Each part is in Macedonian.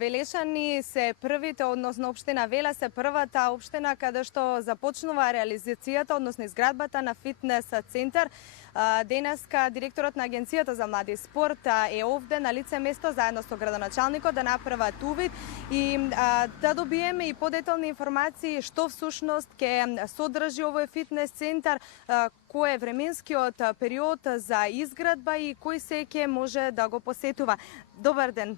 Велешани се првите, односно општина Велес е првата општина каде што започнува реализацијата, односно изградбата на фитнес центар. Денеска директорот на Агенцијата за млади и спорт е овде на лице место заедно со градоначалникот да направат увид и да добиеме и подетални информации што всушност ќе содржи овој фитнес центар, кој е временскиот период за изградба и кој се ќе може да го посетува. Добар ден.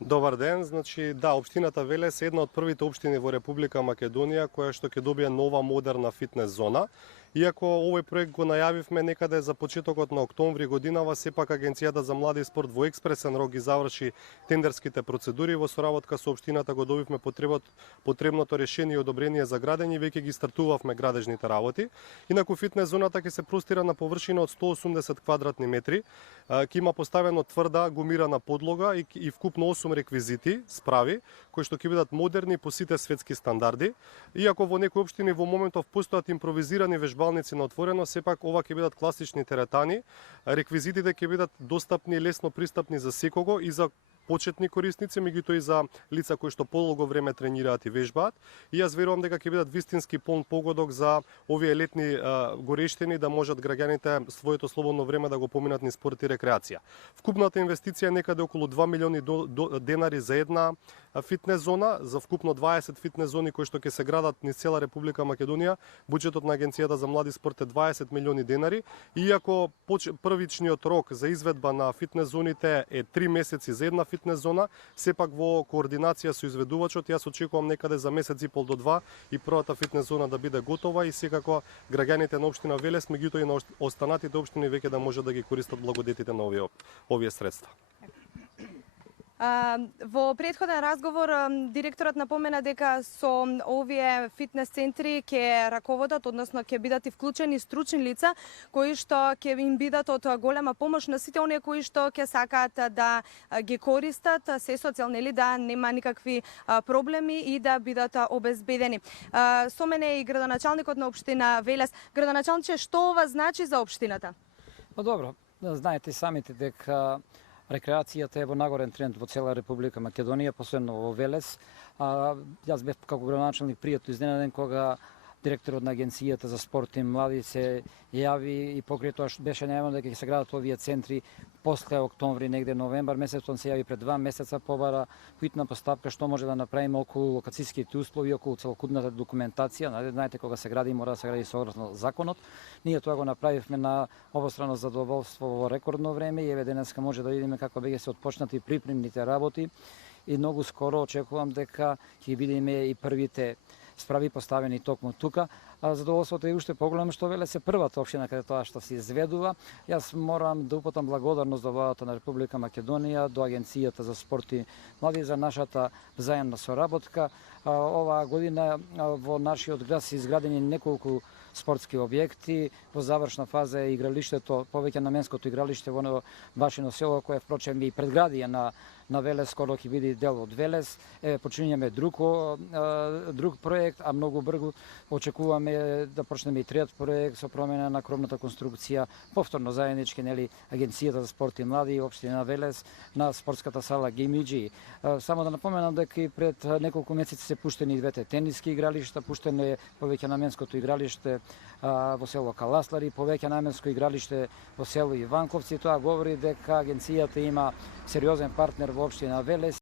Добар ден, значи да, општината Велес е една од првите општини во Република Македонија која што ќе добие нова модерна фитнес зона. Иако овој проект го најавивме некаде за почетокот на октомври годинава, сепак Агенцијата за млади и спорт во експресен рок ги заврши тендерските процедури. Во соработка со општината го добивме потребното решение и одобрение за градење и веќе ги стартувавме градежните работи. Инаку фитнес зоната ќе се простира на површина од 180 квадратни метри. Ќе има поставено тврда гумирана подлога и вкупно 8 реквизити, справи, кои што ќе бидат модерни по сите светски стандарди. Иако во некои општини во моментов постојат импровизирани вежбалници на отворено, сепак ова ќе бидат класични теретани. Реквизитите ќе бидат достапни и лесно пристапни за секого и за почетни корисници, меѓутоа и за лица кои што подолго време тренираат и вежбаат. И јас верувам дека ќе бидат вистински полн погодок за овие летни горештини да можат граѓаните своето слободно време да го поминат низ спорт и рекреација. Вкупната инвестиција е некаде околу 2 милиони денари за една фитнес зона, за вкупно 20 фитнес зони кои што ќе се градат низ цела Република Македонија. Буџетот на Агенцијата за млади и спорт е 20 милиони денари. Иако првичниот рок за изведба на фитнес зоните е 3 месеци за една фитнес зона, сепак во координација со изведувачот јас очекувам некаде за месец и пол до 2 и првата фитнес зона да биде готова и секако граѓаните на општина Велес, меѓутоа и на останатите општини веќе да може да ги користат благодетите на овие средства. Во претходен разговор директорот напомена дека со овие фитнес центри ќе раководат, односно ќе бидат и вклучени стручни лица кои што ќе им бидат од голема помош на сите оние кои што ќе сакаат да ги користат се социјално или да нема никакви проблеми и да бидат обезбедени. Со мене е и градоначалникот на општина Велес. Градоначалниче, што ова значи за општината? Па добро, знаете самите дека рекреацијата е во нагорен тренд во цела Република Македонија, посебно во Велес. Јас бев како градоначалник пријатно изненаден кога директорот на Агенцијата за спорт и млади се јави и покрај тоа што беше најавено дека ќе се градат овие центри после октомври, негде новембар месец, он се јави пред 2 месеца, побара хитна постапка што може да направиме околу локацијските услови, околу целокупната документација. Знаете, кога се гради мора да се гради согласно законот. Ние тоа го направивме на обострано задоволство во рекордно време и еве денеска може да видиме како веќе се отпочнати припремните работи и многу скоро очекувам дека ќе видиме и првите справи поставени токму тука. Задоволството е уште поголемо што Велес е првата општина каде тоа што се изведува. Јас морам да упатам благодарност до владата на Република Македонија, до Агенцијата за спорт и млади за нашата взаемна соработка. Оваа година во нашиот град се изградени неколку спортски објекти. Во завршна фаза е игралиштето, повеќе наменското игралиште во Башино село, кое впрочем и предградија на Велес, скоро ќе биде дел од Велес. Починјаме друг проект, а многу брзо очекуваме да почнеме и третиот проект со промена на кровната конструкција, повторно заеднички, Агенцијата за спорт и млади и општина Велес на спортската сала Геймиџи. Само да напоменам дека и пред неколку месеци се пуштени двете тениски игралишта, пуштено е повеќе наменското игралиште во село Каласлари, повеќе наменско игралиште во село Иванковци. Тоа говори дека Агенцијата има сериозен партнер во општина Велес